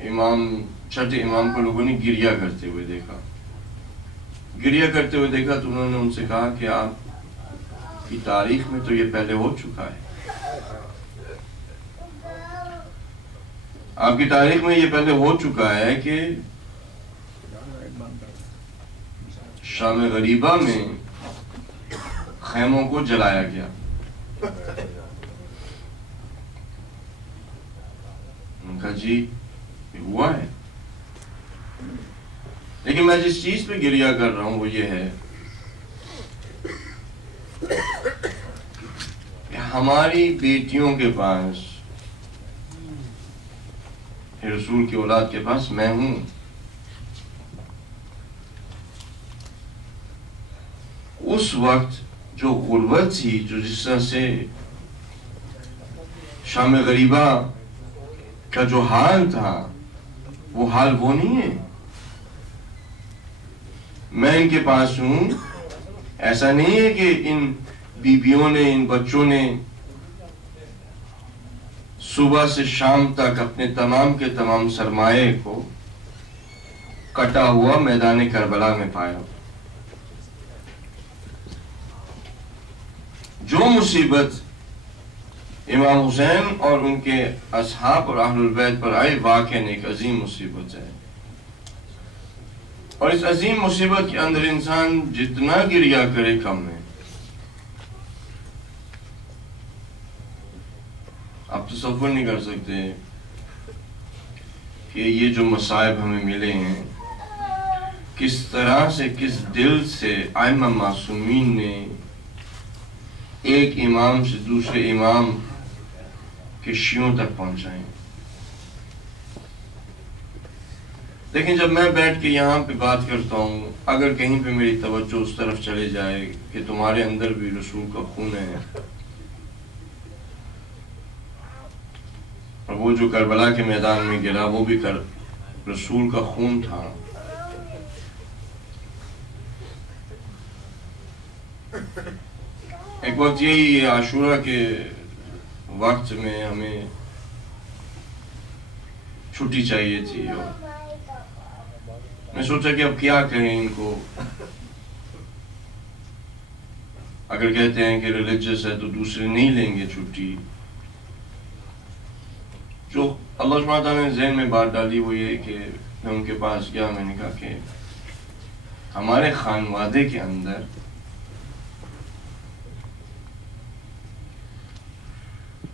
छठे इमाम को लोगों ने गिरिया करते हुए देखा। गिरिया करते हुए देखा तो उन्होंने उनसे कहा कि आपकी तारीख में तो ये पहले हो चुका है, आपकी तारीख में ये पहले हो चुका है कि शाम गरीबा में खैमों को जलाया गया। उनका जी ये हुआ है, लेकिन मैं जिस चीज पे गिरिया कर रहा हूं वो ये है कि हमारी बेटियों के पास, रसूल की औलाद के पास मैं हूं, उस वक्त जो गुर्बत थी, जो जिस तरह से शाम गरीबा का जो हाल था, वो हाल वो नहीं है। मैं इनके पास हूं, ऐसा नहीं है कि इन बीबियों ने, इन बच्चों ने सुबह से शाम तक अपने तमाम के तमाम सरमाए को कटा हुआ मैदान करबला में पाया। जो मुसीबत इमाम हुसैन और उनके असहाब और अहलुल बैत पर आई, वाकई एक अजीम मुसीबत है, और इस अजीम मुसीबत के अंदर इंसान जितना गिरिया करे कम है। आप तसव्वुर नहीं कर सकते कि ये जो मसाइब हमें मिले हैं, किस तरह से, किस दिल से आइमा मासूमीन ने एक इमाम से दूसरे इमाम के शियों तक पहुंचाए। लेकिन जब मैं बैठ के यहाँ पे बात करता हूँ, अगर कहीं पे मेरी तवज्जो उस तरफ चले जाए कि तुम्हारे अंदर भी रसूल का खून है, और वो जो करबला के मैदान में गिरा वो भी रसूल का खून था, एक वक्त यही आशूरा के वक्त में हमें छुट्टी चाहिए थी, और मैं सोचा कि अब क्या करें इनको। अगर कहते हैं कि रिलीजियस है तो दूसरे नहीं लेंगे छुट्टी। जो अल्लाह सुब्हानहू तआला ने ज़हन में बात डाली वो ये कि मैं उनके पास गया, मैंने कहा कि हमारे खानवादे के अंदर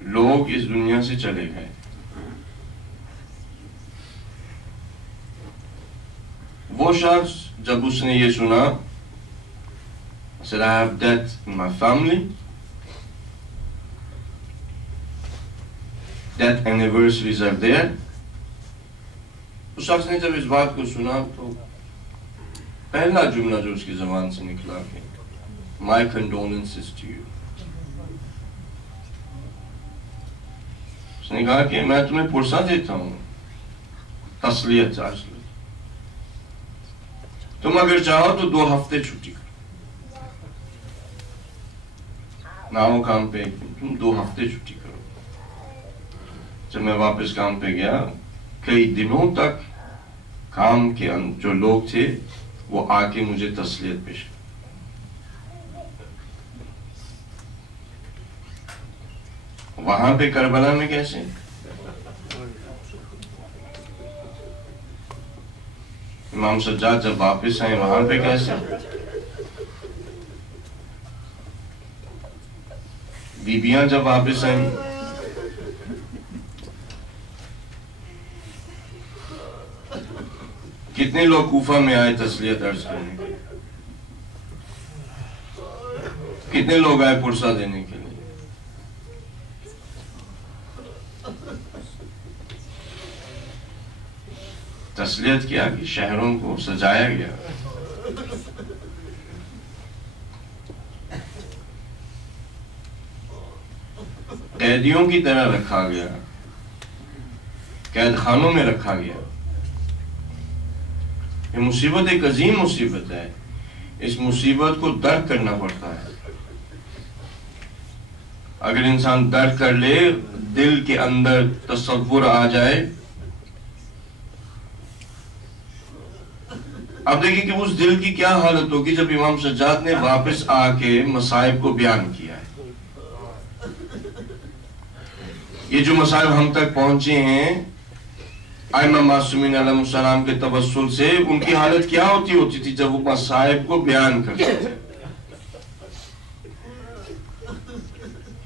लोग इस दुनिया से चले गए, वो शख्स जब उसने ये सुना, said I have death in my family, death anniversaries are there, उस शख्स ने जब इस बात को सुना तो पहला जुमला जो उसकी ज़बान से निकला कि my condolences to you। उसने कहा कि मैं तुम्हें पुरसा देता हूँ, तसलियत चाहती, तुम अगर चाहो तो 2 हफ्ते छुट्टी करो, ना हो काम पे, तुम 2 हफ्ते छुट्टी करो। जब मैं वापस काम पे गया, कई दिनों तक काम के जो लोग थे वो आके मुझे तसलियत पेश। वहां पे करबला में कैसे? इमाम सज्जाद जब वापस आए वहां पे कैसे? बीबियां जब वापस आई, कितने लोग कूफा में आए तसलियत अर्ज करने के लिए, कितने लोग आए पुरसा देने के लिए। तसलियत किया कि शहरों को सजाया गया। कैदियों की तरह रखा गया, कैद खानों में रखा गया। ये मुसीबत एक अजीम मुसीबत है, इस मुसीबत को दर्द करना पड़ता है। अगर इंसान दर्द कर ले, दिल के अंदर तसव्वुर आ जाए अब देखिए कि उस दिल की क्या हालत होगी जब इमाम सज्जाद ने वापस आके मसाइब को बयान किया है। ये जो मसाइब हम तक पहुंचे हैं आइमा मासूमीन अलैहिस्सलाम के तवस्सुल से, उनकी हालत क्या होती थी जब वो मसाइब को बयान करते थे।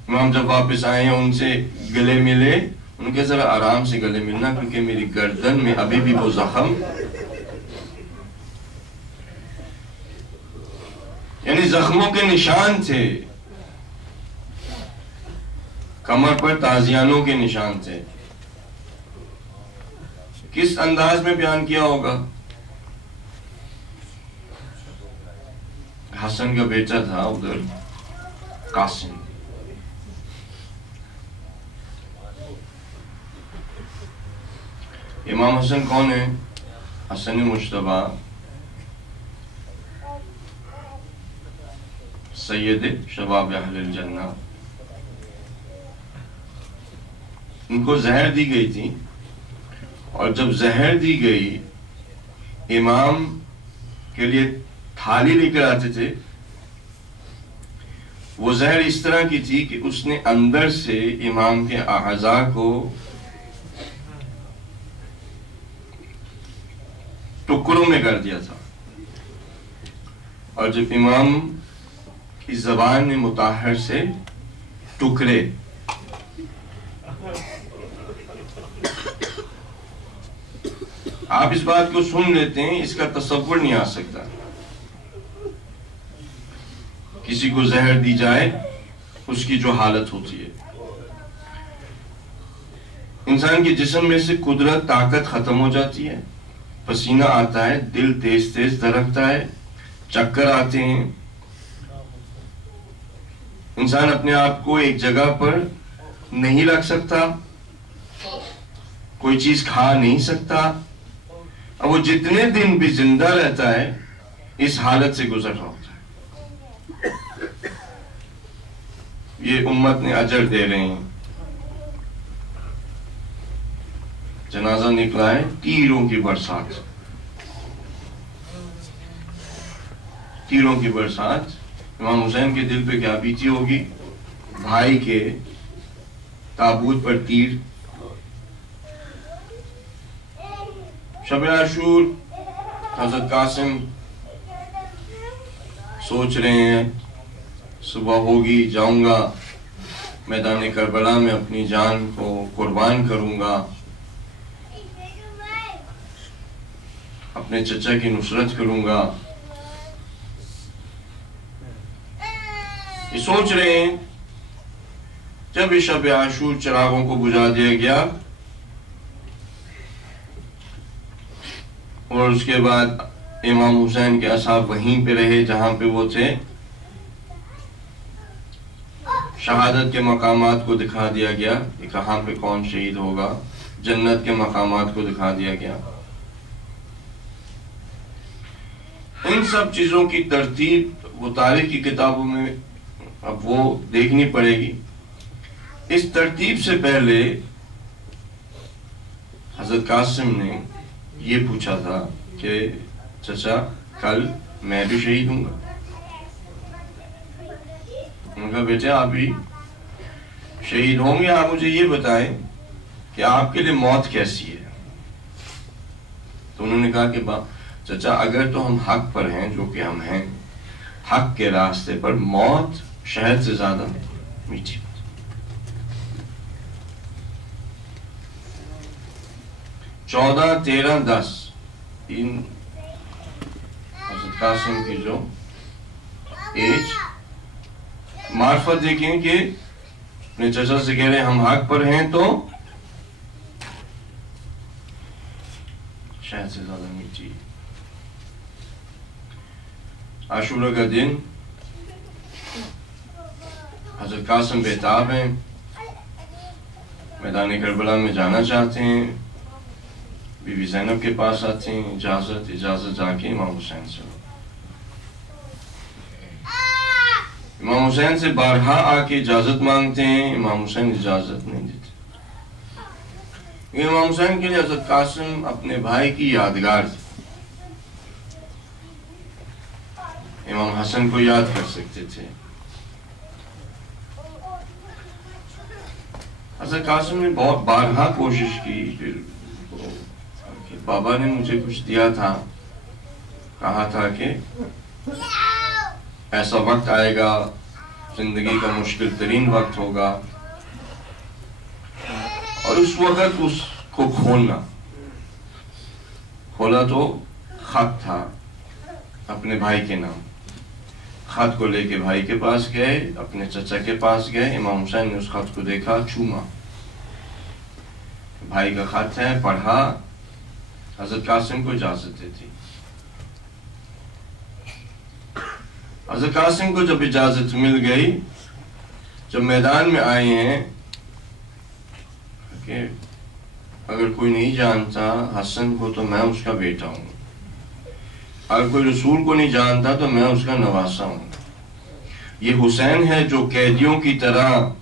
इमाम जब वापस आए उनसे गले मिले, उनके जरा आराम से गले मिलना क्योंकि मेरी गर्दन में अभी भी वो जख्म, यानी जख्मों के निशान थे, कमर पर ताजियानों के निशान थे। किस अंदाज में बयान किया होगा? हसन का बेटा था उधर कासिम, इमाम हसन कौन है? हसन मुश्तबा सैयद शबाब अहलिल जन्नह। उनको जहर दी गई थी और जब जहर दी गई, इमाम के लिए थाली लेकर आते थे। वो जहर इस तरह की थी कि उसने अंदर से इमाम के आज़ा को टुकड़ों में कर दिया था। और जब इमाम की ज़बान में मुताहर से टुकड़े, आप इस बात को सुन लेते हैं, इसका तसव्वुर नहीं आ सकता। किसी को जहर दी जाए उसकी जो हालत होती है, इंसान के जिस्म में से कुदरत ताकत खत्म हो जाती है, पसीना आता है, दिल तेज तेज धड़कता है, चक्कर आते हैं, इंसान अपने आप को एक जगह पर नहीं रख सकता, कोई चीज खा नहीं सकता। अब वो जितने दिन भी जिंदा रहता है इस हालत से गुजर रहा होता है। ये उम्मत ने अजर दे रहे हैं। जनाजा निकला है, तीरों की बरसात, तीरों की बरसात। इमाम हुसैन के दिल पे क्या बीती होगी? भाई के ताबूत पर तीर। शब आशूर, हजरत कासिम सोच रहे हैं सुबह होगी, जाऊंगा मैदान करबला में, अपनी जान को कुर्बान करूंगा, अपने चचा की नुसरत करूंगा। ये सोच रहे हैं। जब इस शब आशूर चिरागों को बुझा दिया गया और उसके बाद इमाम हुसैन के असहाब वहीं पे रहे जहां पे वो थे, शहादत के मकामात को दिखा दिया गया कि कहां पे कौन शहीद होगा, जन्नत के मकामात को दिखा दिया गया। इन सब चीजों की तरतीब वो तारीख की किताबों में अब वो देखनी पड़ेगी। इस तरतीब से पहले हजरत कासिम ने ये पूछा था कि चचा कल मैं भी शहीद हूंगा। उनका बेटे आप भी शहीद होंगे, आप मुझे ये बताएं कि आपके लिए मौत कैसी है। तो उन्होंने कहा कि चचा अगर तो हम हक पर हैं, जो कि हम हैं, हक के रास्ते पर, मौत शहद से ज्यादा मीठी। 14, 13, 10 इन हज़रत कासिम की जो एज, मार्फत देखें कि अपने चचा से कह रहे हैं हम हक पर हैं तो शहद से ज्यादा मीठी। आशूरा का दिन, हज़रत कासिम बेताब हैं, मैदान करबला में जाना चाहते हैं। बीबी ज़ैनब के पास आते हैं, इजाजत जाके इमाम हुसैन से, इमाम हुसैन से बारहा आके इजाजत मांगते हैं। इमाम हुसैन इजाजत नहीं देते। इमाम हुसैन के लिए हज़रत कासिम अपने भाई की यादगार थी। इमाम हसन को याद कर सकते थे। हज़रत कासिम ने बहुत बारहा कोशिश की, फिर बाबा ने मुझे कुछ दिया था, कहा था कि ऐसा वक्त आएगा, जिंदगी का मुश्किल तरीन वक्त होगा, और उस वक्त उसको खोला तो खत था अपने भाई के नाम। खत को लेके भाई के पास गए, अपने चचा के पास गए। इमाम हुसैन ने उस खत को देखा, चूमा, भाई का खत है, पढ़ा। हज़रत कासिम को इजाजत दे दी। हज़रत कासिम को जब इजाजत मिल गई, जब मैदान में आए हैं कि अगर कोई नहीं जानता हसन को तो मैं उसका बेटा हूँ, अगर कोई रसूल को नहीं जानता तो मैं उसका नवासा हूँ। ये हुसैन है जो कैदियों की तरह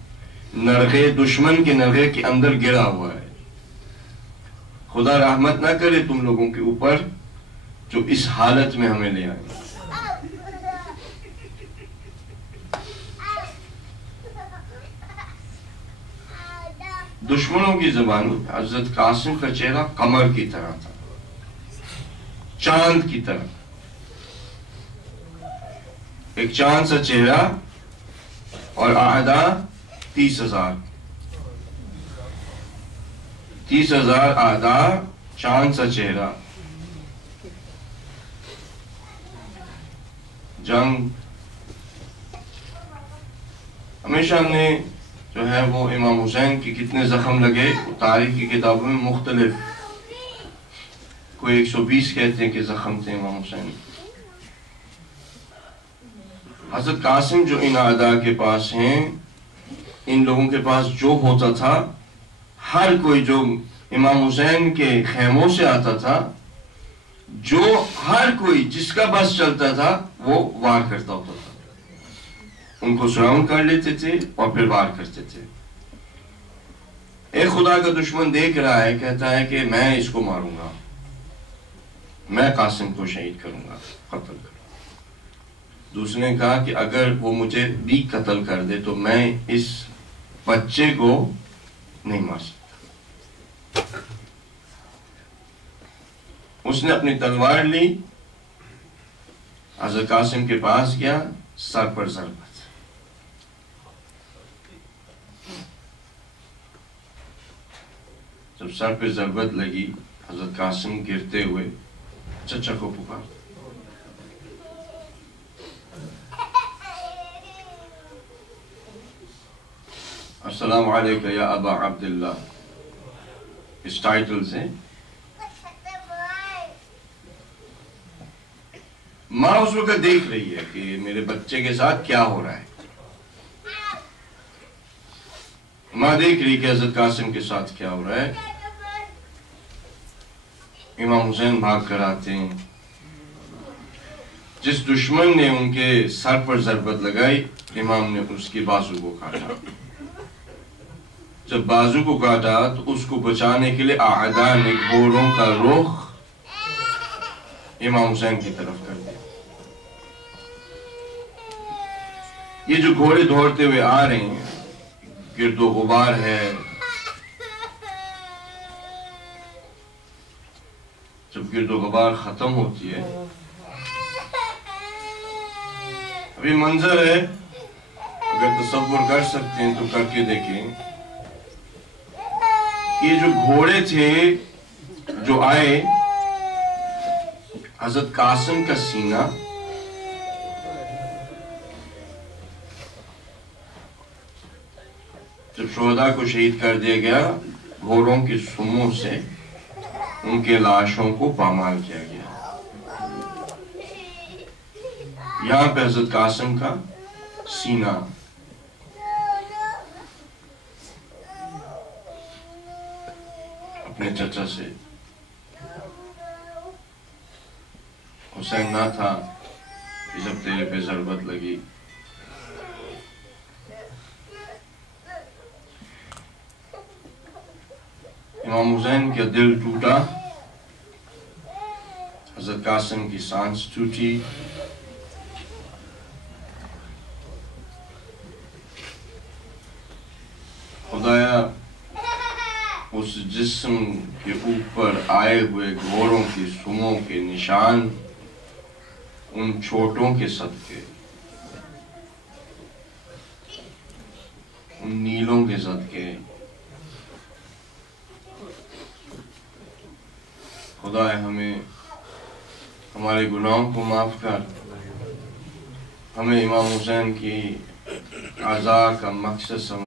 नरगे, दुश्मन के नरगे के अंदर गिरा हुआ है। खुदा रहमत ना करे तुम लोगों के ऊपर जो इस हालत में हमें ले आए। दुश्मनों की ज़बान में हज़रत कासिम का चेहरा कमर की तरह था, चांद की तरह, एक चांद सा चेहरा, और आदा 30,000 आदा, चांद सा चेहरा। जंग हमेशा हमने जो है वो इमाम हुसैन की कितने जख्म लगे, वो तारीख की किताबों में मुख्तलिफ, कोई 120 कहते हैं कि जख्म थे इमाम हुसैन। हज़रत कासिम जो इन आदा के पास हैं, इन लोगों के पास जो होता था, हर कोई जो इमाम हुसैन के खेमों से आता था, जो हर कोई जिसका बस चलता था वो वार करता होता था। उनको सराउंड कर लेते थे और फिर वार करते थे। एक खुदा का दुश्मन देख रहा है, कहता है कि मैं इसको मारूंगा, मैं कासिम को शहीद करूंगा, कत्ल करूंगा। दूसरे ने कहा कि अगर वो मुझे भी कत्ल कर दे तो मैं इस बच्चे को नहीं मार सकता। उसने अपनी तलवार ली, हज़रत कासिम के पास गया, सर पर ज़रबत। जब सर पे ज़रबत लगी, हज़रत कासिम गिरते हुए चचा को पुकार, अस्सलामु अलैका या अबा अब्दुल्लाह, इस टाइटल से। माँ उस वक्त देख रही है कि मेरे बच्चे के साथ क्या हो रहा है। माँ देख रही कि हज़रत कासिम के साथ क्या हो रहा है। इमाम हुसैन भाग कर आते हैं। जिस दुश्मन ने उनके सर पर ज़रबत लगाई, इमाम ने उसकी बाजू को काटा। जब बाजू को काटा तो उसको बचाने के लिए आदा ने घोड़ों का रुख इमाम हुसैन की तरफ कर दिया। ये जो घोड़े दौड़ते हुए आ रहे हैं, गिरदो गुबार है। जब गिरदो गुबार खत्म होती है, अभी मंजर है, अगर तसव्वुर कर सकते हैं तो करके देखें कि जो घोड़े थे जो आए, हज़रत कासिम का सीना जब शोहदा को शहीद कर दिया गया, घोड़ों के सुमों से उनके लाशों को पामाल किया गया। यहाँ पे हज़रत कासिम का सीना, अपने चचा से, हुसैन ना था कि जब तेरे पे ज़रबत लगी, इमाम हुसैन का दिल टूटा, हज़रत कासिम की सांस टूटी, खुदाया उस जिस्म के ऊपर आए हुए घोड़ों की सुमों के निशान, उन छोटों के सदके, उन नीलों के सदके, खुदाया हमें हमारे गुनाहों को माफ़ कर, हमें इमाम हुसैन की आज़ार का मकसद समझ